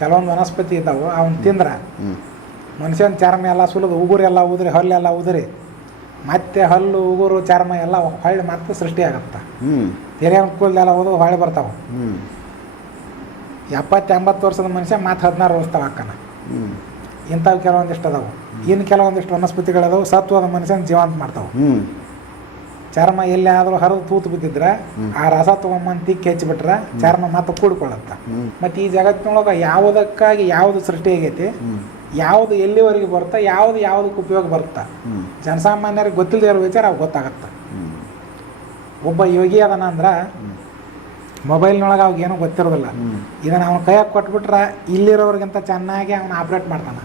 ಕೆಲವೊಂದು ವನಸ್ಪತಿ ಇದ್ದಾವೆ ಅವನ್ನ ತಿಂದ್ರೆ ಮನುಷ್ಯನ ಚರ್ಮ ಎಲ್ಲ ಸುಲಿದು ಉಗುರು ಎಲ್ಲ ಉದುರಿ ಹಲ್ಲೆಲ್ಲ ಉದುರಿ ಮತ್ತೆ ಹಲ್ಲು ಉಗುರು ಚರ್ಮ ಎಲ್ಲ ಹೊಳ್ಳಿ ಮತ್ತೆ ಸೃಷ್ಟಿ ಆಗತ್ತೆ. ಹ್ಞೂ ಹಿರಿಯ ಕೂದಲೆಲ್ಲ ಓದು ಹೊಳ್ಳಿ ಬರ್ತಾವೆ. ಹ್ಞೂ ಎಪ್ಪತ್ತು ಎಂಬತ್ತು ವರ್ಷದ ಮನುಷ್ಯ ಮತ್ತೆ ಹದಿನಾರು ವರ್ಷದವ ಅಕ್ಕನ. ಇಂಥವು ಕೆಲವೊಂದಿಷ್ಟು ಅದಾವೆ. ಇನ್ನು ಕೆಲವೊಂದಿಷ್ಟು ವನಸ್ಪತಿಗಳದಾವು ಸತ್ವದ ಮನುಷ್ಯನ ಜೀವಂತ ಮಾಡ್ತಾವೆ. ಚರ್ಮ ಎಲ್ಲಿ ಆದರೂ ಹರಿದು ತೂತು ಬಿದ್ದಿದ್ರೆ ಆ ರಸ ತೊಗೊಂಬಂದು ತಿಕ್ಕಿ ಹಚ್ಚಿಬಿಟ್ರೆ ಚರ್ಮ ಮತ್ತೆ ಕೂಡ್ಕೊಳ್ಳುತ್ತೆ. ಮತ್ತೆ ಈ ಜಗತ್ತಿನೊಳಗೆ ಯಾವುದಕ್ಕಾಗಿ ಯಾವುದು ಸೃಷ್ಟಿ ಆಗೈತಿ ಯಾವ್ದು ಎಲ್ಲಿವರೆಗೆ ಬರುತ್ತೆ ಯಾವುದು ಯಾವುದಕ್ಕೆ ಉಪಯೋಗ ಬರುತ್ತೆ ಜನಸಾಮಾನ್ಯರಿಗೆ ಗೊತ್ತಿಲ್ಲದೆ ಇರೋ ವಿಚಾರ ಅವು ಗೊತ್ತಾಗತ್ತೆ. ಒಬ್ಬ ಯೋಗಿ ಅದನ ಅಂದ್ರೆ ಮೊಬೈಲ್ನೊಳಗೆ ಅವಾಗೇನೂ ಗೊತ್ತಿರೋದಿಲ್ಲ. ಇದನ್ನ ಇದನ್ನು ಅವನ ಕೈಯಾಗ ಕೊಟ್ಬಿಟ್ರೆ ಇಲ್ಲಿರೋರಿಗಿಂತ ಚೆನ್ನಾಗಿ ಅವನು ಆಪ್ರೇಟ್ ಮಾಡ್ತಾನೆ.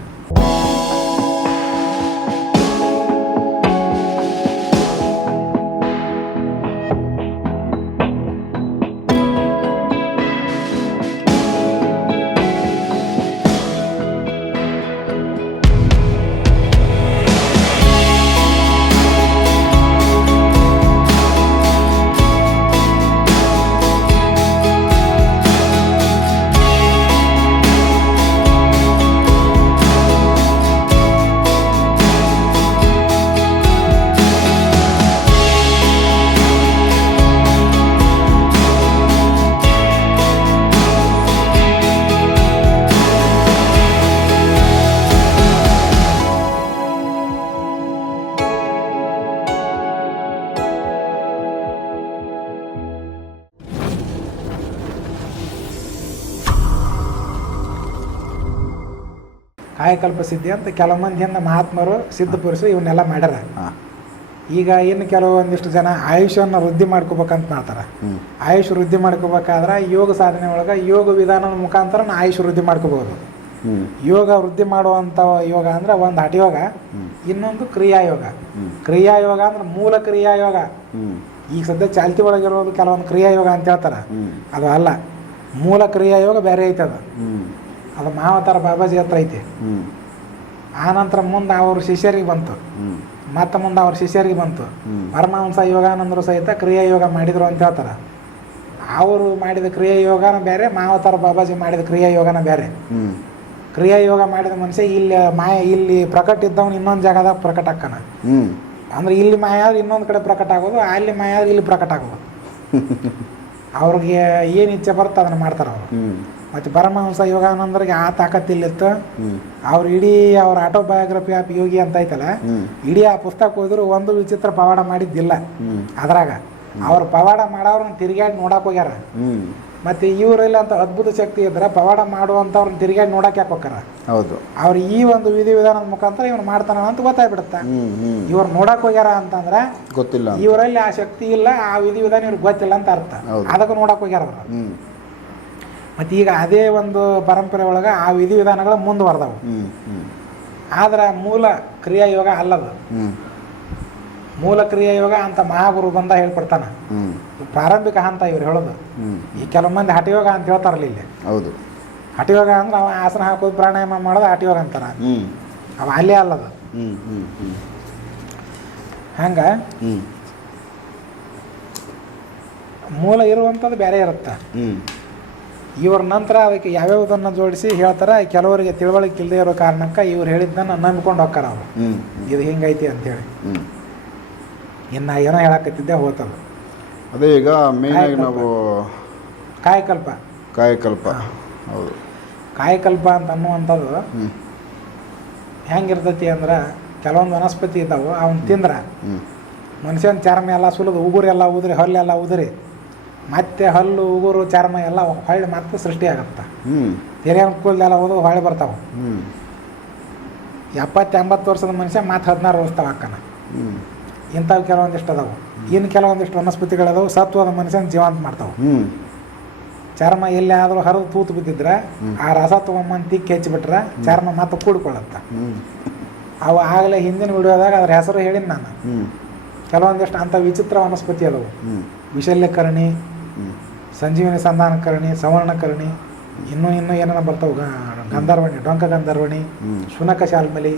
ಕಾಯಕಲ್ಪ ಸಿದ್ಧಿ ಅಂತ ಕೆಲವು ಮಂದಿಯಿಂದ ಮಹಾತ್ಮರು ಸಿದ್ಧ ಪುರುಷರು ಇವನ್ನೆಲ್ಲ ಮಾಡ್ಯಾರ. ಈಗ ಇನ್ನು ಕೆಲವೊಂದಿಷ್ಟು ಜನ ಆಯುಷ್ಯವನ್ನು ವೃದ್ಧಿ ಮಾಡ್ಕೋಬೇಕಂತ ಮಾಡ್ತಾರೆ. ಆಯುಷ್ ವೃದ್ಧಿ ಮಾಡ್ಕೋಬೇಕಾದ್ರೆ ಯೋಗ ಸಾಧನೆ ಒಳಗೆ ಯೋಗ ವಿಧಾನದ ಮುಖಾಂತರ ಆಯುಷ್ ವೃದ್ಧಿ ಮಾಡ್ಕೋಬಹುದು ಯೋಗ ವೃದ್ಧಿ ಮಾಡುವಂಥ ಯೋಗ ಅಂದ್ರೆ ಒಂದು ಹಠಯೋಗ ಇನ್ನೊಂದು ಇನ್ನೊಂದು ಕ್ರಿಯಾಯೋಗ ಕ್ರಿಯಾ ಕ್ರಿಯಾಯೋಗ ಅಂದ್ರೆ ಮೂಲ ಕ್ರಿಯಾಯೋಗ ಯೋಗ. ಈಗ ಸದ್ಯ ಚಾಲ್ತಿ ಒಳಗಿರೋದು ಕೆಲವೊಂದು ಕ್ರಿಯಾಯೋಗ ಅಂತ ಹೇಳ್ತಾರೆ. ಅದು ಅಲ್ಲ ಮೂಲ ಕ್ರಿಯಾಯೋಗ ಬೇರೆ ಐತೆ ಅದು ಮಾವತಾರ ಬಾಬಾಜಿ ಹತ್ರ ಐತೆ. ಆ ನಂತರ ಮುಂದೆ ಅವ್ರ ಶಿಷ್ಯರಿಗೆ ಬಂತು. ಮತ್ತೆ ಮುಂದೆ ಅವ್ರ ಶಿಷ್ಯರಿಗೆ ಬಂತು. ಪರಮಹಂಸ ಯೋಗಾನಂದರು ಸಹಿತ ಕ್ರಿಯಾಯೋಗ ಮಾಡಿದ್ರು ಅಂತ ಹೇಳ್ತಾರೆ. ಅವರು ಮಾಡಿದ ಕ್ರಿಯಾ ಯೋಗನ ಬೇರೆ ಮಾವತಾರ ಬಾಬಾಜಿ ಮಾಡಿದ ಕ್ರಿಯಾ ಯೋಗನ ಬೇರೆ. ಕ್ರಿಯಾ ಯೋಗ ಮಾಡಿದ ಮನುಷ್ಯ ಇಲ್ಲಿ ಮಾಯ ಇಲ್ಲಿ ಪ್ರಕಟ ಇದ್ದವನು ಇನ್ನೊಂದು ಜಾಗದಾಗ ಪ್ರಕಟ ಆಕ್ಕನ ಅಂದ್ರೆ ಇಲ್ಲಿ ಮಾಯ ಆದ್ರೆ ಇನ್ನೊಂದು ಕಡೆ ಪ್ರಕಟ ಆಗೋದು ಅಲ್ಲಿ ಮಾಯ ಆದ್ರೆ ಇಲ್ಲಿ ಪ್ರಕಟ ಆಗೋದು. ಅವ್ರಿಗೆ ಏನು ಇಚ್ಛೆ ಬರುತ್ತೆ ಅದನ್ನು ಮಾಡ್ತಾರೆ ಅವರು. ಮತ್ತು ಪರಮಹಂಸ ಯೋಗಾನಂದರಿಗೆ ಆ ತಾಕತ್ತಿಲ್ಲಿತ್ತು ಅವ್ರು ಇಡೀ ಅವ್ರ ಆಟೋಬಯೋಗ್ರಫಿ ಆಫ್ ಯೋಗಿ ಅಂತ ಐತಲ್ಲ ಇಡೀ ಆ ಪುಸ್ತಕ ಓದಿದ್ರು ಒಂದು ವಿಚಿತ್ರ ಪವಾಡ ಮಾಡಿದ್ದಿಲ್ಲ. ಅದ್ರಾಗ ಅವ್ರ ಪವಾಡ ಮಾಡೋರನ್ನ ತಿರುಗಾಡಿ ನೋಡಕ್ ಹೋಗ್ಯಾರ. ಮತ್ತು ಇವರೆಲ್ಲ ಅಂತ ಅದ್ಭುತ ಶಕ್ತಿ ಇದ್ರೆ ಪವಾಡ ಮಾಡುವಂಥವ್ರನ್ನ ತಿರುಗಾಡಿ ನೋಡಕ್ ಯಾಕೆ ಹೋಗ್ಯಾರ? ಹೌದು. ಅವ್ರು ಈ ಒಂದು ವಿಧಿ ವಿಧಾನದ ಮುಖಾಂತರ ಇವ್ನು ಮಾಡ್ತಾನ ಅಂತ ಗೊತ್ತಾಗ್ಬಿಡುತ್ತೆ. ಇವ್ರು ನೋಡಕ್ ಹೋಗ್ಯಾರ ಅಂತಂದ್ರೆ ಗೊತ್ತಿಲ್ಲ ಇವರಲ್ಲಿ ಆ ಶಕ್ತಿ ಇಲ್ಲ ಆ ವಿಧಿ ವಿಧಾನ ಇವ್ರಿಗೆ ಗೊತ್ತಿಲ್ಲ ಅಂತ ಅರ್ಥ. ಅದಕ್ಕೆ ನೋಡಕ್ ಹೋಗ್ಯಾರ ಅವರು. ಮತ್ತೆ ಈಗ ಅದೇ ಒಂದು ಪರಂಪರೆ ಒಳಗೆ ಆ ವಿಧಿವಿಧಾನಗಳು ಮುಂದುವರೆದವು ಆದ್ರೆ ಮೂಲ ಕ್ರಿಯಾಯೋಗ ಅಲ್ಲದು. ಮೂಲ ಕ್ರಿಯಾಯೋಗ ಅಂತ ಮಹಾಗುರು ಬಂದ ಹೇಳ್ಕೊಡ್ತಾನೆ. ಪ್ರಾರಂಭಿಕ ಹಂತ ಇವ್ರು ಹೇಳೋದು. ಈ ಕೆಲವು ಮಂದಿ ಹಠಯೋಗ ಅಂತ ಹೇಳ್ತಾರಲ್ಲ ಇಲ್ಲಿ. ಹೌದು. ಹಠಯೋಗ ಅಂದ್ರೆ ಅವ ಆಸನ ಹಾಕೋದು ಪ್ರಾಣಾಯಾಮ ಮಾಡೋದು ಹಠಯೋಗ ಅಂತಾರ. ಅವ ಅಲ್ಲೇ ಅಲ್ಲದ. ಹಂಗ ಮೂಲ ಇರುವಂಥದ್ದು ಬೇರೆ ಇರುತ್ತೆ. ಹ್ಞೂ ಇವ್ರ ನಂತರ ಅದಕ್ಕೆ ಯಾವ್ಯಾವುದನ್ನು ಜೋಡಿಸಿ ಹೇಳ್ತಾರೆ ಕೆಲವರಿಗೆ ತಿಳುವಳಿಕೆ ಇಲ್ಲದೆ ಇರೋ ಕಾರಣಕ್ಕೆ ಇವ್ರು ಹೇಳಿದ್ದನ್ನ ನಂಬ್ಕೊಂಡು ಹೋಗ್ತಾರ ಅವರು. ಇದು ಹಿಂಗೈತಿ ಅಂತೇಳಿ. ಇನ್ನು ಏನೋ ಹೇಳಕತ್ತಿದ್ದೆ ಹೋತದು ಅದೇ ಈಗ ಮೇಯ್ನಾಗಿ ನಾವು ಕಾಯಕಲ್ಪ. ಕಾಯಕಲ್ಪ. ಹೌದು. ಕಾಯಕಲ್ಪ ಅಂತ ಅನ್ನುವಂಥದ್ದು ಹೆಂಗಿರ್ತೈತಿ ಅಂದ್ರೆ ಕೆಲವೊಂದು ವನಸ್ಪತಿ ಇದ್ದಾವೆ ಅವ್ನು ತಿಂದ್ರೆ ಮನುಷ್ಯನ ಚರ್ಮ ಎಲ್ಲ ಸುಲಿದು ಉಗುರೆಲ್ಲ ಎಲ್ಲ ಉದುರಿ ಹಲ್ಲೆಲ್ಲ ಉದುರಿ ಮತ್ತೆ ಹಲ್ಲು ಉಗುರು ಚರ್ಮ ಎಲ್ಲ ಹೊಳ್ಳಿ ಮತ್ತೆ ಸೃಷ್ಟಿ ಆಗತ್ತೆ. ತೆರೆ ಕೂದಲೆಲ್ಲ ಓದು ಹೊಳ್ಳಿ ಬರ್ತಾವೆ. ಎಪ್ಪತ್ತೆಂಬತ್ತು ವರ್ಷದ ಮನುಷ್ಯ ಮತ್ತೆ ಹದಿನಾರು ವರ್ಷದಾಗ ಅಕ್ಕನ ಇಂಥವು ಕೆಲವೊಂದಿಷ್ಟು ಅದಾವು. ಇನ್ನು ಕೆಲವೊಂದಿಷ್ಟು ವನಸ್ಪತಿಗಳದಾವು ಸತ್ವದ ಮನುಷ್ಯನ ಜೀವಂತ ಮಾಡ್ತಾವೆ. ಚರ್ಮ ಎಲ್ಲಿ ಆದರೂ ಹರಿದು ತೂತು ಬಿದ್ದಿದ್ರೆ ಆ ರಸ ತೊಗೊಂಬಂದು ತಿಕ್ಕಿ ಹೆಚ್ಚಿಬಿಟ್ರೆ ಚರ್ಮ ಮತ್ತೆ ಕೂಡ್ಕೊಳ್ಳತ್ತ. ಅವು ಆಗಲೇ ಹಿಂದಿನ ವಿಡಿಯೋದಾಗ ಅದ್ರ ಹೆಸರು ಹೇಳಿನಿ ನಾನು. ಕೆಲವೊಂದಿಷ್ಟು ಅಂಥ ವಿಚಿತ್ರ ವನಸ್ಪತಿ ಅದಾವು. ವಿಶಲ್ಯಕರಣಿ ಸಂಜೀವಿನಿ ಸಂಧಾನಕರಣಿ ಸವರ್ಣಕರಣಿ ಇನ್ನೂ ಇನ್ನೂ ಏನೇನೋ ಬರ್ತಾವೆ. ಗ- ಗಂಧರ್ವಣಿ ಡೊಂಕ ಗಂಧರ್ವಣಿ ಶುನಕ ಶಾಲ್ಮಲಿ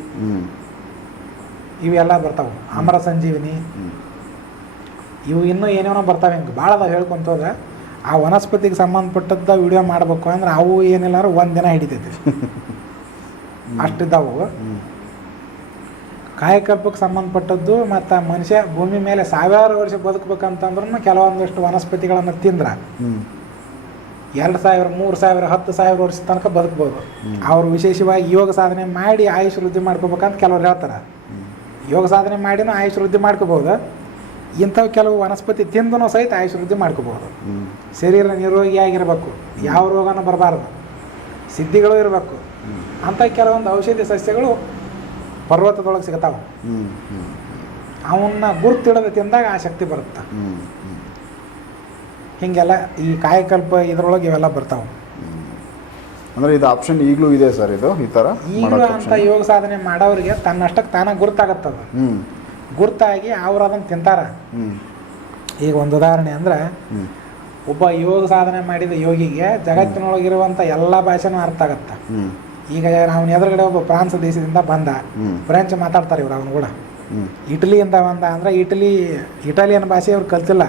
ಇವೆಲ್ಲ ಬರ್ತಾವೆ. ಅಮರ ಸಂಜೀವಿನಿ ಇವು ಇನ್ನೂ ಏನೇನೋ ಬರ್ತಾವೆ. ಹಿಂಗೆ ಭಾಳ ಅದ ಹೇಳ್ಕೊಂತ ಹೋದ್ರೆ ಆ ವನಸ್ಪತಿಗೆ ಸಂಬಂಧಪಟ್ಟದ್ದ ವಿಡಿಯೋ ಮಾಡಬೇಕು ಅಂದ್ರೆ ಅವು ಏನಿಲ್ಲಾರು ಒಂದು ದಿನ ಹಿಡಿತೈತಿ. ಅಷ್ಟಿದ್ದಾವು ಕಾಯಕಲ್ಪಕ್ಕೆ ಸಂಬಂಧಪಟ್ಟದ್ದು ಮತ್ತು ಮನುಷ್ಯ ಭೂಮಿ ಮೇಲೆ ಸಾವಿರಾರು ವರ್ಷ ಬದುಕಬೇಕಂತಂದ್ರೂ ಕೆಲವೊಂದಿಷ್ಟು ವನಸ್ಪತಿಗಳನ್ನು ತಿಂದ್ರೆ. ಎರಡು ಸಾವಿರ ಮೂರು ಸಾವಿರ ಹತ್ತು ಸಾವಿರ ವರ್ಷ ತನಕ ಬದುಕ್ಬೋದು. ಅವರು ವಿಶೇಷವಾಗಿ ಯೋಗ ಸಾಧನೆ ಮಾಡಿ ಆಯುಷ್ ವೃದ್ಧಿ ಮಾಡ್ಕೋಬೇಕಂತ ಕೆಲವ್ರು ಹೇಳ್ತಾರೆ. ಯೋಗ ಸಾಧನೆ ಮಾಡಿನೂ ಆಯುಷ್ ವೃದ್ಧಿ ಮಾಡ್ಕೋಬೋದು ಇಂಥವು ಕೆಲವು ವನಸ್ಪತಿ ತಿಂದೂ ಸಹಿತ ಆಯುಷ್ ವೃದ್ಧಿ ಮಾಡ್ಕೋಬೋದು ಶರೀರ ನಿರೋಗಿಯಾಗಿರಬೇಕು. ಯಾವ ರೋಗನೂ ಬರಬಾರ್ದು. ಸಿದ್ಧಿಗಳು ಇರಬೇಕು. ಅಂಥ ಕೆಲವೊಂದು ಔಷಧಿ ಸಸ್ಯಗಳು ಪರ್ವತದೊಳಗೆ ಸಿಗ್ತಾವೆ. ಅವನ್ನ ಗುರುತಿಡದೆ ತಿಂದಾಗ ಆ ಶಕ್ತಿ ಬರುತ್ತೆ? ಹೀಗೆಲ್ಲ ಈ ಕಾಯಕಲ್ಪ ಇದ್ರೊಳಗೆ ಇವೆಲ್ಲ ಬರ್ತಾವೆ. ಅಂದರೆ ಇದು ಆಪ್ಷನ್ ಈಗಲೂ ಇದೆ ಸರ್ ಇದು ಈ ಥರ ಈಗಲೂ ಅಂತ ಯೋಗ ಸಾಧನೆ ಮಾಡೋರಿಗೆ ತನ್ನಷ್ಟಕ್ಕೆ ತಾನ ಗುರುತಾಗತ್ತದ. ಗುರುತಾಗಿ ಅವ್ರು ಅದನ್ನು ತಿಂತಾರ. ಈಗ ಒಂದು ಉದಾಹರಣೆ ಅಂದ್ರೆ ಒಬ್ಬ ಯೋಗ ಸಾಧನೆ ಮಾಡಿದ ಯೋಗಿಗೆ ಜಗತ್ತಿನೊಳಗಿರುವಂಥ ಎಲ್ಲ ಭಾಷೆನೂ ಅರ್ಥ ಆಗತ್ತೆ. ಈಗ ಅವನ ಎದುರುಗಡೆ ಒಬ್ಬ ಫ್ರಾನ್ಸ್ ದೇಶದಿಂದ ಬಂದ. ಫ್ರೆಂಚ್ ಮಾತಾಡ್ತಾರೆ ಇವ್ರು ಅವನು ಕೂಡ. ಇಟಲಿಯಿಂದ ಬಂದ ಅಂದ್ರೆ ಇಟಲಿ ಇಟಾಲಿಯನ್ ಭಾಷೆ ಇವ್ರು ಕಲ್ತಿಲ್ಲ.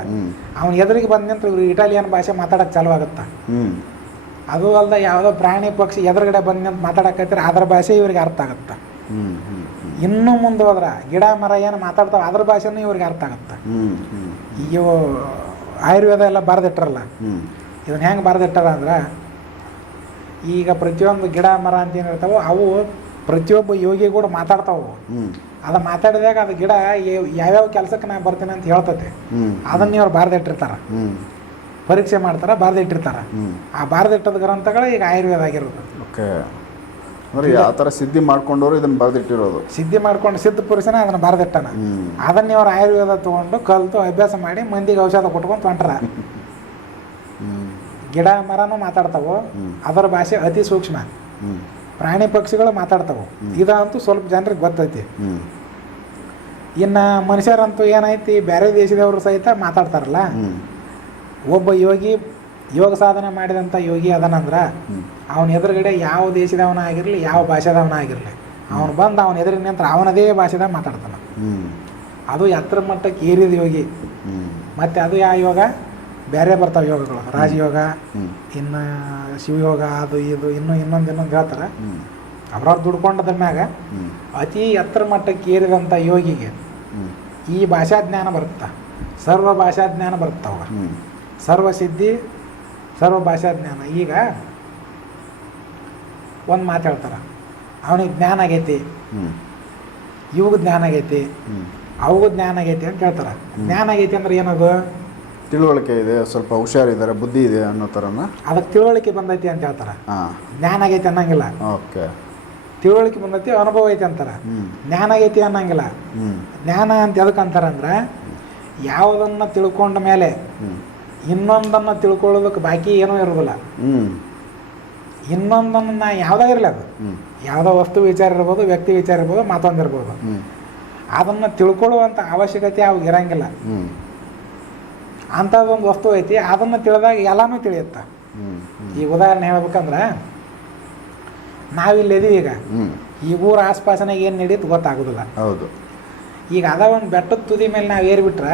ಅವನ ಎದುರಿಗೆ ಬಂದ ನಂತರ ಇವ್ರು ಇಟಾಲಿಯನ್ ಭಾಷೆ ಮಾತಾಡಕ್ಕೆ ಚಾಲು ಆಗುತ್ತೆ ಅದು ಅಲ್ಲದೆ ಯಾವುದೋ ಪ್ರಾಣಿ ಪಕ್ಷಿ ಎದುರುಗಡೆ ಬಂದ ನಿಂತು ಮಾತಾಡಕತ್ತಿರ ಅದರ ಭಾಷೆ ಇವ್ರಿಗೆ ಅರ್ಥ ಆಗುತ್ತೆ? ಇನ್ನೂ ಮುಂದೆ ಹೋದ್ರೆ ಗಿಡ ಮರ ಏನು ಮಾತಾಡ್ತಾವೆ ಅದ್ರ ಭಾಷೆನೂ ಇವ್ರಿಗೆ ಅರ್ಥ ಆಗುತ್ತೆ? ಈಗ ಇವು ಆಯುರ್ವೇದ ಎಲ್ಲ ಬರೆದಿಟ್ರಲ್ಲ? ಹ್ಞೂ ಇದನ್ನ ಹೆಂಗೆ ಬರೆದಿಟ್ಟಾರ ಅಂದ್ರೆ ಈಗ ಪ್ರತಿಯೊಂದು ಗಿಡ ಮರ ಅಂತ ಏನಿರ್ತಾವೋ ಅವು ಪ್ರತಿಯೊಬ್ಬ ಯೋಗಿ ಕೂಡ ಮಾತಾಡ್ತಾವು. ಅದು ಮಾತಾಡಿದಾಗ ಅದು ಗಿಡ ಯಾವ- ಯಾವ್ಯಾವ ಕೆಲಸಕ್ಕೆ ನಾ ಬರ್ತೀನಿ ಅಂತ ಹೇಳ್ತತೆ. ಅದನ್ನ ಇವ್ರು ಬರೆದಿಟ್ಟಿರ್ತಾರ. ಪರೀಕ್ಷೆ ಮಾಡ್ತಾರ ಬರೆದಿಟ್ಟಿರ್ತಾರ. ಆ ಬಾರ್ದಿಟ್ಟದ ಗ್ರಂಥಗಳು ಈಗ ಆಯುರ್ವೇದ ಆಗಿರೋದು. ಓಕೆ. ಅಂದ್ರೆ ಯಾವ ಥರ ಸಿದ್ಧಿ ಮಾಡ್ಕೊಂಡವರು ಇದನ್ನ ಬರೆದಿಟ್ಟಿರೋದು. ಸಿದ್ಧಿ ಮಾಡ್ಕೊಂಡು ಸಿದ್ಧ ಪುರುಷನ ಅದನ್ನ ಬರೆದಿಟ್ಟಾನ. ಅದನ್ನ ಇವ್ರು ಆಯುರ್ವೇದ ತಗೊಂಡು ಕಲ್ತು ಅಭ್ಯಾಸ ಮಾಡಿ ಮಂದಿಗೆ ಔಷಧ ಕೊಟ್ಕೊಂಡು ತೊಂಟ್ರ ಗಿಡ ಮರನೂ ಮಾತಾಡ್ತಾವೋ. ಅದರ ಭಾಷೆ ಅತಿ ಸೂಕ್ಷ್ಮ. ಪ್ರಾಣಿ ಪಕ್ಷಿಗಳು ಮಾತಾಡ್ತಾವೆ. ಇದಂತೂ ಸ್ವಲ್ಪ ಜನರಿಗೆ ಗೊತ್ತೈತಿ. ಇನ್ನ ಮನುಷ್ಯರಂತೂ ಏನೈತಿ ಬೇರೆ ದೇಶದವರು ಸಹಿತ ಮಾತಾಡ್ತಾರಲ್ಲ. ಒಬ್ಬ ಯೋಗಿ ಯೋಗ ಸಾಧನೆ ಮಾಡಿದಂಥ ಯೋಗಿ ಅದನಂದ್ರೆ ಅವನ ಎದುರುಗಡೆ ಯಾವ ದೇಶದವನ ಆಗಿರಲಿ ಯಾವ ಭಾಷೆದವನ ಆಗಿರಲಿ ಅವನು ಬಂದು ಅವನ ಎದುರಿಗೆ ನಿಂತ್ರ ಅವನದೇ ಭಾಷೆದಾಗ ಮಾತಾಡ್ತಾನೆ. ಅದು ಎತ್ತರ ಮಟ್ಟಕ್ಕೆ ಏರಿದ ಯೋಗಿ. ಮತ್ತೆ ಮತ್ತು ಅದು ಯಾವ ಯೋಗ? ಬೇರೆ ಬರ್ತಾವೆ ಯೋಗಗಳು. ರಾಜಯೋಗ ಇನ್ನ ಶಿವಯೋಗ ಅದು ಇದು ಇನ್ನೂ ಇನ್ನೊಂದು ಇನ್ನೊಂದು ಹೇಳ್ತಾರೆ. ಅವ್ರವ್ರು ದುಡ್ಕೊಂಡದ ಮ್ಯಾಗ ಅತಿ ಎತ್ತರ ಮಟ್ಟಕ್ಕೆ ಏರಿದಂಥ ಯೋಗಿಗೆ ಈ ಭಾಷಾ ಜ್ಞಾನ ಬರುತ್ತೆ. ಸರ್ವ ಭಾಷಾ ಜ್ಞಾನ ಬರುತ್ತವ. ಸರ್ವಸಿದ್ಧಿ ಸರ್ವ ಭಾಷಾ ಜ್ಞಾನ ಈಗ ಒಂದು ಮಾತು ಹೇಳ್ತಾರೆ. ಅವನಿಗೆ ಜ್ಞಾನ ಆಗೈತಿ. ಇವಾಗ ಜ್ಞಾನ ಆಗೈತಿ. ಅವಾಗ ಜ್ಞಾನ ಆಗೈತಿ ಅಂತ ಹೇಳ್ತಾರೆ. ಜ್ಞಾನ ಆಗೈತಿ ಅಂದ್ರೆ ಏನದು? ತಿಳುವಳಿಕೆ ಇದೆ ಸ್ವಲ್ಪ ಹುಷಾರಿದ್ದಾರೆ ಬುದ್ಧಿ ಇದೆ ಅನ್ನೋ ಥರನ? ಅದಕ್ಕೆ ತಿಳುವಳಿಕೆ ಬಂದೈತಿ ಅಂತ ಹೇಳ್ತಾರೆ. ಹಾಂ. ಜ್ಞಾನ ಆಗೈತಿ ಅನ್ನಂಗಿಲ್ಲ. ಓಕೆ. ತಿಳುವಳಿಕೆ ಬಂದೈತಿ ಅನುಭವ ಐತಿ ಅಂತಾರೆ. ಜ್ಞಾನ ಆಗೈತಿ ಅನ್ನಂಗಿಲ್ಲ. ಜ್ಞಾನ ಅಂತ ಎದಕ್ಕೆ ಅಂತಾರಂದ್ರೆ ಯಾವುದನ್ನು ತಿಳ್ಕೊಂಡ ಮೇಲೆ ಇನ್ನೊಂದನ್ನು ತಿಳ್ಕೊಳ್ಳೋದಕ್ಕೆ ಬಾಕಿ ಏನೂ ಇರೋದಿಲ್ಲ. ಇನ್ನೊಂದನ್ನು ನಾ ಯಾವುದೇ ಇರಲಿ ಅದು. ಯಾವುದೋ ವಸ್ತು ವಿಚಾರ ಇರ್ಬೋದು ವ್ಯಕ್ತಿ ವಿಚಾರ ಇರ್ಬೋದು ಮಾತೊಂದಿರ್ಬೋದು. ಅದನ್ನು ತಿಳ್ಕೊಳ್ಳುವಂಥ ಅವಶ್ಯಕತೆ ಅವಾಗ ಇರಂಗಿಲ್ಲ. ಅಂಥದ್ದೊಂದು ವಸ್ತು ಐತಿ ಅದನ್ನು ತಿಳಿದಾಗ ಎಲ್ಲನೂ ತಿಳಿಯುತ್ತೆ. ಹ್ಞೂ ಈ ಉದಾಹರಣೆ ಹೇಳ್ಬೇಕಂದ್ರೆ ನಾವಿಲ್ಲಿ ಇದೀವಿ ಈಗ. ಈ ಊರ ಆಸ್ಪಾಸನಾಗ ಏನು ನಡೀತು ಗೊತ್ತಾಗೋದಿಲ್ಲ. ಹೌದು. ಈಗ ಅದ ಒಂದು ಬೆಟ್ಟದ ತುದಿ ಮೇಲೆ ನಾವು ಏರಿಬಿಟ್ರೆ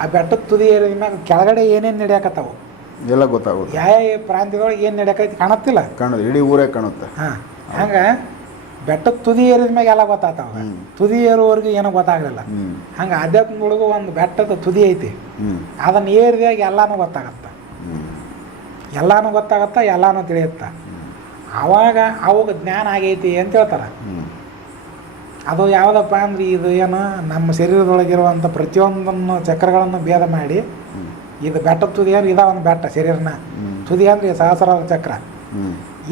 ಆ ಬೆಟ್ಟದ ತುದಿ ಏರಿದ ಮ್ಯಾಗ ಕೆಳಗಡೆ ಏನೇನು ನಡೆಯಕತ್ತಾವು? ಎಲ್ಲ ಗೊತ್ತಾಗುತ್ತೆ ಯಾವ ಪ್ರಾಂತ್ಯದೊಳಗೆ ಏನು ನಡೆಯಕೈತಿ ಕಾಣತ್ತಿಲ್ಲ? ಕಾಣೋದು ಇಡೀ ಊರೇ ಕಾಣುತ್ತೆ. ಹಾಂ ಹಂಗೆ ಬೆಟ್ಟದ ತುದಿ ಏರಿದ ಮ್ಯಾಗ ಎಲ್ಲ ಗೊತ್ತಾಗ್ತಾವ. ತುದಿ ಏರುವವರೆಗೂ ಏನೋ ಗೊತ್ತಾಗಲಿಲ್ಲ. ಹಂಗೆ ಆಧ್ಯಾತ್ಮದೊಳಗೂ ಒಂದು ಬೆಟ್ಟದ ತುದಿ ಐತಿ. ಅದನ್ನು ಏರಿದಾಗ ಎಲ್ಲಾನು ಗೊತ್ತಾಗತ್ತ. ಎಲ್ಲಾನು ಗೊತ್ತಾಗತ್ತ ಎಲ್ಲನೂ ತಿಳಿಯುತ್ತೆ. ಆವಾಗ ಅವಾಗ ಜ್ಞಾನ ಆಗೈತಿ ಅಂತ ಹೇಳ್ತಾರೆ. ಅದು ಯಾವುದಪ್ಪ ಅಂದ್ರೆ ಇದು ಏನು ನಮ್ಮ ಶರೀರದೊಳಗಿರುವಂಥ ಪ್ರತಿಯೊಂದನ್ನು ಚಕ್ರಗಳನ್ನು ಭೇದ ಮಾಡಿ ಇದು ಬೆಟ್ಟದ ತುದಿ ಅಂದ್ರೆ ಇದ ಒಂದು ಬೆಟ್ಟ ಶರೀರನ. ತುದಿ ಅಂದ್ರೆ ಸಹಸ್ರಾರ ಚಕ್ರ.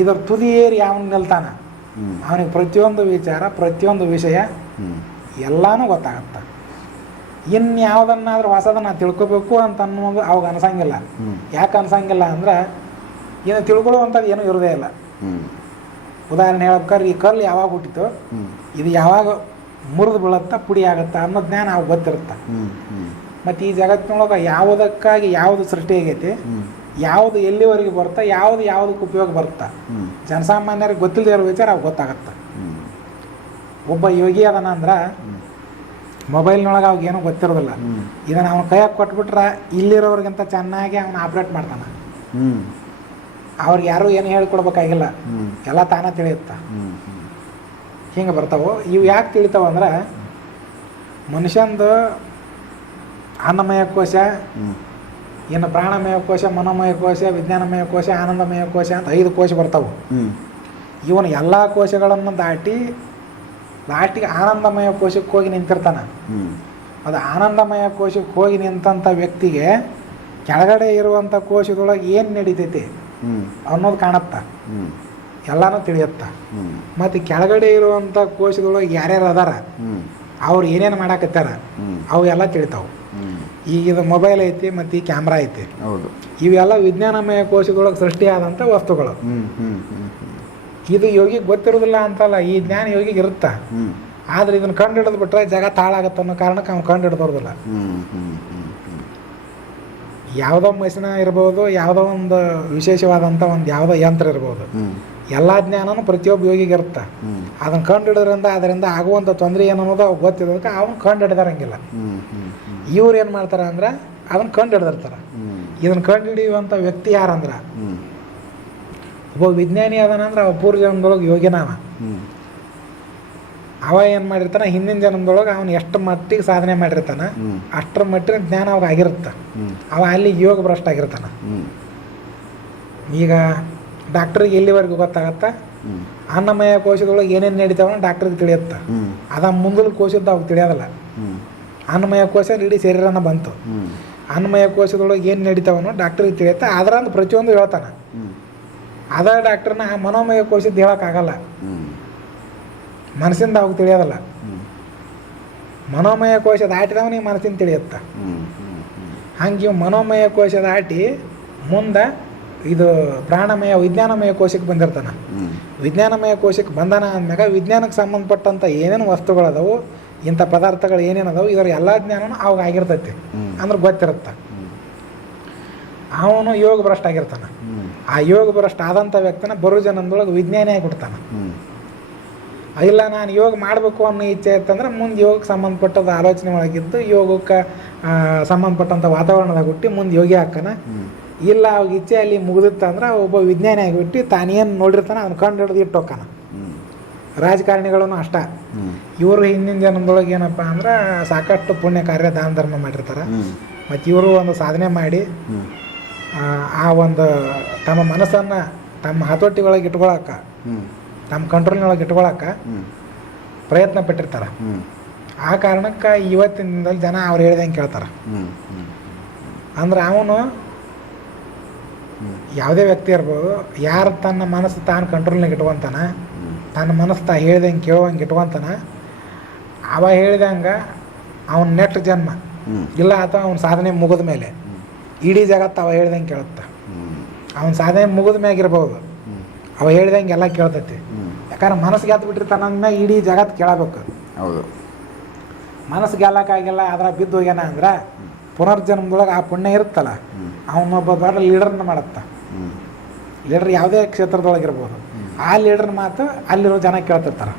ಇದರ ತುದಿ ಏರಿ ಅವನು ನಿಲ್ತಾನ? ಅವನಿಗೆ ಪ್ರತಿಯೊಂದು ವಿಚಾರ ಪ್ರತಿಯೊಂದು ವಿಷಯ ಎಲ್ಲಾನು ಗೊತ್ತಾಗತ್ತೆ. ಇನ್ನು ಯಾವುದನ್ನಾದ್ರೂ ಹೊಸದನ್ನ ತಿಳ್ಕೊಬೇಕು ಅಂತ ಅನ್ನೋದು ಅವಾಗ ಅನ್ಸಂಗಿಲ್ಲ. ಯಾಕೆ ಅನ್ಸಂಗಿಲ್ಲ ಅಂದ್ರೆ ಏನು ತಿಳ್ಕೊಳ್ಳುವಂಥದ್ದು ಏನೂ ಇರೋದೇ ಇಲ್ಲ. ಉದಾಹರಣೆ ಹೇಳ್ಬೇಕಾದ್ರೆ ಈ ಕಲ್ಲು ಯಾವಾಗ ಹುಟ್ಟಿತು ಇದು ಯಾವಾಗ ಮುರಿದು ಬೀಳತ್ತ ಪುಡಿ ಆಗುತ್ತಾ ಅನ್ನೋ ಜ್ಞಾನ ಅವಾಗ ಗೊತ್ತಿರುತ್ತೆ. ಮತ್ತು ಈ ಜಗತ್ತಿನೊಳಗೆ ಯಾವುದಕ್ಕಾಗಿ ಯಾವುದು ಸೃಷ್ಟಿ ಆಗೈತಿ ಯಾವುದು ಎಲ್ಲಿವರೆಗೆ ಬರುತ್ತಾ ಯಾವುದು ಯಾವುದಕ್ಕೆ ಉಪಯೋಗ ಬರುತ್ತಾ ಜನಸಾಮಾನ್ಯರಿಗೆ ಗೊತ್ತಿಲ್ಲದೆ ಇರೋ ವಿಚಾರ ಅವಾಗ ಗೊತ್ತಾಗತ್ತೆ. ಒಬ್ಬ ಯೋಗಿ ಅದನ ಅಂದ್ರೆ ಮೊಬೈಲ್ನೊಳಗೆ ಅವಾಗ ಏನೂ ಗೊತ್ತಿರೋದಿಲ್ಲ. ಇದನ್ನ ಅವನ ಕೈಯಾಗ ಕೊಟ್ಬಿಟ್ರೆ ಇಲ್ಲಿರೋರಿಗಿಂತ ಚೆನ್ನಾಗಿ ಅವನು ಆಪ್ರೇಟ್ ಮಾಡ್ತಾನೆ. ಅವ್ರಿಗೆ ಯಾರೂ ಏನು ಹೇಳ್ಕೊಡ್ಬೇಕಾಗಿಲ್ಲ. ಎಲ್ಲ ತಾನೇ ತಿಳಿಯುತ್ತೆ. ಹಿಂಗೆ ಬರ್ತಾವೆ. ಇವು ಯಾಕೆ ತಿಳಿತಾವ ಅಂದ್ರೆ ಮನುಷ್ಯಂದು ಅನ್ನಮಯ ಕೋಶ ಇನ್ನು ಪ್ರಾಣಮಯ ಕೋಶ ಮನೋಮಯ ಕೋಶ ವಿಜ್ಞಾನಮಯ ಕೋಶ ಆನಂದಮಯ ಕೋಶ ಅಂತ ಐದು ಕೋಶ ಬರ್ತಾವೆ. ಇವನು ಎಲ್ಲ ಕೋಶಗಳನ್ನು ದಾಟಿ ದಾಟಿ ಆನಂದಮಯ ಕೋಶಕ್ಕೆ ಹೋಗಿ ನಿಂತಿರ್ತಾನೆ. ಅದು ಆನಂದಮಯ ಕೋಶಕ್ಕೆ ಹೋಗಿ ನಿಂತಂಥ ವ್ಯಕ್ತಿಗೆ ಕೆಳಗಡೆ ಇರುವಂಥ ಕೋಶದೊಳಗೆ ಏನು ನಡೀತೈತಿ? ಅನ್ನೋದು ಕಾಣತ್ತ. ಎಲ್ಲಾನು ತಿಳಿಯುತ್ತೆ. ಮತ್ತು ಕೆಳಗಡೆ ಇರುವಂಥ ಕೋಶದೊಳಗೆ ಯಾರ್ಯಾರು ಅದಾರ? ಅವ್ರು ಏನೇನು ಮಾಡಾಕತ್ತಾರ? ಅವು ಎಲ್ಲ ತಿಳಿತಾವೆ. ಈಗ ಮೊಬೈಲ್ ಐತಿ ಮತ್ತು ಈ ಕ್ಯಾಮ್ರಾ ಐತಿ. ಹೌದು. ಇವೆಲ್ಲ ವಿಜ್ಞಾನಮಯ ಕೋಶದೊಳಗೆ ಸೃಷ್ಟಿಯಾದಂಥ ವಸ್ತುಗಳು. ಇದು ಯೋಗಿಗೆ ಗೊತ್ತಿರೋದಿಲ್ಲ ಅಂತಲ್ಲ ಈ ಜ್ಞಾನ ಯೋಗಿಗೆ ಇರುತ್ತೆ? ಆದ್ರೆ ಇದನ್ನು ಕಂಡು ಹಿಡಿದು ಬಿಟ್ರೆ ಜಗ ಹಾಳಾಗತ್ತೆ ಅನ್ನೋ ಕಾರಣಕ್ಕೆ ಅವ್ನು ಕಂಡು ಹ್ಮ್ ಯಾವುದೋ ಮಷಿನ ಇರ್ಬೋದು ಯಾವುದೋ ಒಂದು ವಿಶೇಷವಾದಂಥ ಒಂದು ಯಾವುದೋ ಯಂತ್ರ ಇರ್ಬೋದು. ಎಲ್ಲ ಜ್ಞಾನನೂ ಪ್ರತಿಯೊಬ್ಬ ಯೋಗಿಗೆ ಇರುತ್ತೆ. ಅದನ್ನು ಕಂಡು ಹಿಡಿದ್ರಿಂದ ಅದರಿಂದ ಆಗುವಂಥ ತೊಂದರೆ ಏನು ಅನ್ನೋದು ಅವ್ರು ಗೊತ್ತಿರೋದಕ್ಕೆ ಅವನು ಕಂಡು ಹಿಡಿದಾರಂಗಿಲ್ಲ ಇವ್ರು ಏನು ಮಾಡ್ತಾರೆ ಅಂದ್ರೆ ಅದನ್ನ ಕಂಡು ಹಿಡ್ದಿರ್ತಾರೆ ಇದನ್ನು ಕಂಡು ಹಿಡಿಯುವಂಥ ವ್ಯಕ್ತಿ ಯಾರಂದ್ರೆ? ಒಬ್ಬ ವಿಜ್ಞಾನಿ ಅದಾನಂದ್ರೆ ಅವ ಪೂರ್ವ ಜನ್ಮದೊಳಗೆ ಯೋಗಿನಾವ ಹ್ಮ್. ಅವ ಏನು ಮಾಡಿರ್ತಾನೆ? ಹಿಂದಿನ ಜನ್ಮದೊಳಗೆ ಅವನು ಎಷ್ಟು ಮಟ್ಟಿಗೆ ಸಾಧನೆ ಮಾಡಿರ್ತಾನೆ? ಅಷ್ಟರ ಮಟ್ಟಿನ ಜ್ಞಾನ ಅವಾಗ ಆಗಿರುತ್ತೆ. ಅವ ಅಲ್ಲಿ ಯೋಗ ಭ್ರಷ್ಟ ಆಗಿರ್ತಾನೆ. ಈಗ ಡಾಕ್ಟ್ರಿಗೆ ಎಲ್ಲಿವರೆಗೂ ಗೊತ್ತಾಗತ್ತ? ಅನ್ನಮಯ ಕೋಶದೊಳಗೆ ಏನೇನು ನಡೀತಾವ ಡಾಕ್ಟ್ರಿಗೆ ತಿಳಿಯತ್ತ. ಅದ ಮುಂದಿನ ಕೋಶದ್ದು ಅವಾಗ ತಿಳಿಯೋದಲ್ಲ. ಅನ್ನಮಯ ಕೋಶ ಇಡೀ ಶರೀರನ ಬಂತು. ಅನ್ನಮಯ ಕೋಶದೊಳಗೆ ಏನು ನಡೀತಾವನೋ ಡಾಕ್ಟ್ರಿಗೆ ತಿಳಿಯುತ್ತೆ. ಅದರಂದು ಪ್ರತಿಯೊಂದು ಹೇಳ್ತಾನ. ಅದ ಡಾಕ್ಟ್ರನ್ನ ಆ ಮನೋಮಯ ಕೋಶದ್ದು ಹೇಳೋಕ್ಕಾಗಲ್ಲ ಮನಸ್ಸಿಂದ ಅವಾಗ ತಿಳಿಯೋದಲ್ಲ. ಮನೋಮಯ ಕೋಶ ದಾಟಿದವನಿಗೆ ಮನಸ್ಸಿಂದ ತಿಳಿಯತ್ತ. ಹಂಗೆ ಮನೋಮಯ ಕೋಶ ದಾಟಿ ಮುಂದೆ ಇದು ಪ್ರಾಣಮಯ, ವಿಜ್ಞಾನಮಯ ಕೋಶಕ್ಕೆ ಬಂದಿರ್ತಾನೆ. ವಿಜ್ಞಾನಮಯ ಕೋಶಕ್ಕೆ ಬಂದಾನ ಅಂದಾಗ ವಿಜ್ಞಾನಕ್ಕೆ ಸಂಬಂಧಪಟ್ಟಂಥ ಏನೇನು ವಸ್ತುಗಳದಾವು, ಇಂಥ ಪದಾರ್ಥಗಳು ಏನೇನು ಅದಾವು, ಇದರ ಎಲ್ಲ ಜ್ಞಾನನೂ ಅವಾಗ ಆಗಿರ್ತೈತಿ. ಅಂದ್ರೆ ಗೊತ್ತಿರುತ್ತೆ. ಅವನು ಯೋಗ ಭ್ರಷ್ಟ ಆಗಿರ್ತಾನೆ. ಆ ಯೋಗ ಭ್ರಷ್ಟ ಆದಂಥ ವ್ಯಕ್ತಿನ ಬರೋ ಜನದೊಳಗೆ ವಿಜ್ಞಾನಿ ಆಗಿಬಿಡ್ತಾನೆ ಇಲ್ಲ, ನಾನು ಯೋಗ ಮಾಡಬೇಕು ಅನ್ನೋ ಇಚ್ಛೆ ಇತ್ತಂದ್ರೆ ಮುಂದೆ ಯೋಗಕ್ಕೆ ಸಂಬಂಧಪಟ್ಟದ ಆಲೋಚನೆ ಒಳಗಿದ್ದು ಯೋಗಕ್ಕೆ ಸಂಬಂಧಪಟ್ಟಂಥ ವಾತಾವರಣದಾಗ ಹುಟ್ಟಿ ಮುಂದೆ ಯೋಗಿ ಹಾಕನ ಇಲ್ಲ ಅವಾಗ ಇಚ್ಛೆ ಅಲ್ಲಿ ಮುಗಿದಿತ್ತಂದ್ರೆ ಒಬ್ಬ ವಿಜ್ಞಾನಿ ಆಗಿಬಿಟ್ಟು ತಾನೇನು ನೋಡಿರ್ತಾನೆ ಅವ್ನು ಕಂಡು ಹಿಡಿದು ಇಟ್ಟೋಕಾನ ರಾಜಕಾರಣಿಗಳನ್ನು ಅಷ್ಟ. ಇವರು ಹಿಂದಿನ ಜನ್ಮದೊಳಗೆ ಏನಪ್ಪ ಅಂದ್ರೆ ಸಾಕಷ್ಟು ಪುಣ್ಯ ಕಾರ್ಯ ದಾನ ಧರ್ಮ ಮಾಡಿರ್ತಾರೆ. ಮತ್ತು ಇವರು ಒಂದು ಸಾಧನೆ ಮಾಡಿ ಆ, ಒಂದು ತಮ್ಮ ಮನಸ್ಸನ್ನು ತಮ್ಮ ಹತೋಟಿ ಒಳಗೆ ಇಟ್ಕೊಳಕ ತಮ್ಮ ಕಂಟ್ರೋಲ್ನೊಳಗೆ ಇಟ್ಕೊಳಕ ಪ್ರಯತ್ನ ಪಟ್ಟಿರ್ತಾರೆ. ಆ ಕಾರಣಕ್ಕೆ ಇವತ್ತಿನ ದಿನದಲ್ಲಿ ಜನ ಅವ್ರು ಹೇಳ್ದಂಗೆ ಕೇಳ್ತಾರೆ. ಅಂದ್ರೆ ಅವನು ಯಾವುದೇ ವ್ಯಕ್ತಿ ಇರ್ಬೋದು ಯಾರು ತನ್ನ ಮನಸ್ಸು ತಾನು ಕಂಟ್ರೋಲ್ನಾಗ ಇಟ್ಕೊಂತಾನ ತನ್ನ ಮನಸ್ಸು ತಾ ಹೇಳ್ದಂಗೆ ಕೇಳುವಂಗೆ ಇಟ್ಕೊಂತಾನ ಅವ ಹೇಳ್ದಂಗೆ ಅವನ ನೆಟ್ ಜನ್ಮ. ಇಲ್ಲ ಅಥವಾ ಅವ್ನ ಸಾಧನೆ ಮುಗಿದ ಮೇಲೆ. ಇಡೀ ಜಗತ್ತು ಅವ ಹೇಳ್ದಂಗೆ ಕೇಳುತ್ತೆ. ಅವನ ಸಾಧನೆ ಮುಗಿದ ಮ್ಯಾಗಿರ್ಬೋದು ಇರ್ಬೋದು. ಅವ ಹೇಳ್ದಂಗೆ ಎಲ್ಲ ಕೇಳ್ತೈತಿ. ಯಾಕಂದ್ರೆ ಮನಸ್ಸು ಗೆದ್ದು ಬಿಟ್ಟಿರ್ತಾನ ಅಂದ್ಮ್ಯಾಗ ಇಡೀ ಜಗತ್ತು ಕೇಳಬೇಕು. ಹೌದು. ಮನಸ್ಸು ಗೆಲ್ಲಕ್ಕಾಗಿಲ್ಲ ಅದ್ರ ಬಿದ್ದು ಹೋಗ್ಯಾನ ಅಂದ್ರೆ ಪುನರ್ಜನ್ಮದೊಳಗೆ ಆ ಪುಣ್ಯ ಇರುತ್ತಲ್ಲ. ಅವನೊಬ್ಬ ದೊಡ್ಡ ಲೀಡರ್ನ ಮಾಡತ್ತ. ಲೀಡರ್ ಯಾವುದೇ ಕ್ಷೇತ್ರದೊಳಗಿರ್ಬೋದು. ಆ ಲೀಡರ್ ಮಾತು ಅಲ್ಲಿರೋ ಜನ ಕೇಳ್ತಿರ್ತಾರೆ.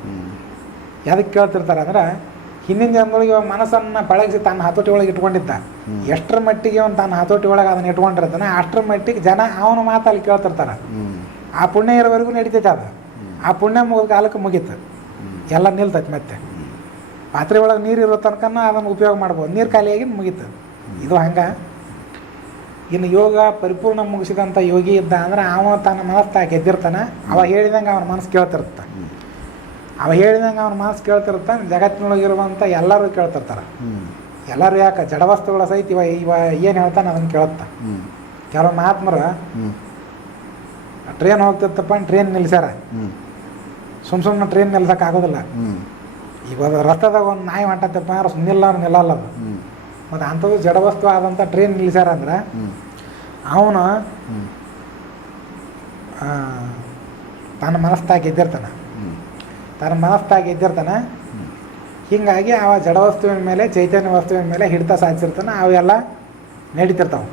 ಯಾವ್ದಕ್ಕೆ ಕೇಳ್ತಿರ್ತಾರೆ ಅಂದ್ರೆ ಹಿಂದಿನ ಜನದೊಳಗೆ ಇವಾಗ ಮನಸ್ಸನ್ನು ಪಳಗಿಸಿ ತನ್ನ ಹತೋಟಿ ಒಳಗೆ ಇಟ್ಕೊಂಡಿದ್ದ. ಎಷ್ಟರ ಮಟ್ಟಿಗೆ ಅವ್ನು ತನ್ನ ಹತೋಟಿ ಒಳಗೆ ಅದನ್ನ ಇಟ್ಕೊಂಡಿರ್ತಾನೆ ಅಷ್ಟರ ಮಟ್ಟಿಗೆ ಜನ ಅವನ ಮಾತು ಅಲ್ಲಿ ಕೇಳ್ತಿರ್ತಾರೆ. ಆ ಪುಣ್ಯ ಇರೋವರೆಗೂ ನಡೀತೈತೆ ಅದು. ಆ ಪುಣ್ಯ ಮುಗಿದ ಕಾಲಕ್ಕೆ ಮುಗೀತು. ಎಲ್ಲ ನಿಲ್ತೈತೆ ಮತ್ತೆ. ಪಾತ್ರೆ ಒಳಗೆ ನೀರು ಇರೋ ತನಕ ಅದನ್ನು ಉಪಯೋಗ ಮಾಡ್ಬೋದು. ನೀರು ಖಾಲಿಯಾಗಿ ಮುಗೀತು. ಇದು ಹಂಗೆ. ಇನ್ನು ಯೋಗ ಪರಿಪೂರ್ಣ ಮುಗಿಸಿದಂಥ ಯೋಗಿ ಇದ್ದ ಅಂದ್ರೆ ಅವ ತನ್ನ ಮನಸ್ಸು ಗೆದ್ದಿರ್ತಾನೆ. ಅವ ಹೇಳಿದಂಗೆ ಅವನ ಮನಸ್ಸು ಕೇಳ್ತಿರ್ತ ಅವ ಹೇಳಿದಂಗೆ ಅವನ ಮನಸ್ಸು ಕೇಳ್ತಿರ್ತಾನೆ ಜಗತ್ತಿನೊಳಗಿರುವಂಥ ಎಲ್ಲರೂ ಕೇಳ್ತಿರ್ತಾರೆ. ಎಲ್ಲರೂ ಯಾಕೆ ಜಡವಸ್ತುಗಳ ಸಹಿತ ಇವ ಇವ ಏನು ಹೇಳ್ತಾನೆ ಅದನ್ನು ಕೇಳುತ್ತ. ಕೆಲವು ಮಹಾತ್ಮರು ಹ್ಮ್. Train ಹೋಗ್ತಿರ್ತಪ್ಪ train ನಿಲ್ಸ್ಯಾರ. ಸುಮ್ ಸುಮ್ಮನೆ ಟ್ರೈನ್ ನಿಲ್ಸಕ್ಕೆ ಆಗೋದಿಲ್ಲ. ಹ್ಮ್. ಈಗ ರಸ್ತೆದಾಗ ಒಂದು ನಾಯಿ ಹೊಂಟತ್ತಪ್ಪ ಅಂದ್ರೆ ನಿಲ್ಲ ಅವ್ರು ನಿಲ್ಲಲ್ಲ ಅದು. ಮತ್ತು ಅಂಥದ್ದು ಜಡವಸ್ತು ಆದಂಥ ಟ್ರೈನ್ ನಿಲ್ಲಿಸ್ಯಾರ ಅಂದ್ರೆ ಹ್ಮ್. ಅವನು ತನ್ನ ಮನಸ್ತಾಗಿ ಗೆದ್ದಿರ್ತಾನೆ ಹ್ಮ್. ತನ್ನ ಮನಸ್ತಾಗಿ ಗೆದ್ದಿರ್ತಾನೆ ಹ್ಮ್. ಹೀಗಾಗಿ ಅವ ಜಡವಸ್ತುವಿನ ಮೇಲೆ ಚೈತನ್ಯ ವಸ್ತುವಿನ ಮೇಲೆ ಹಿಡಿತ ಸಾಧಿಸಿರ್ತಾನೆ. ಅವೆಲ್ಲ ನಡೀತಿರ್ತಾವೆ.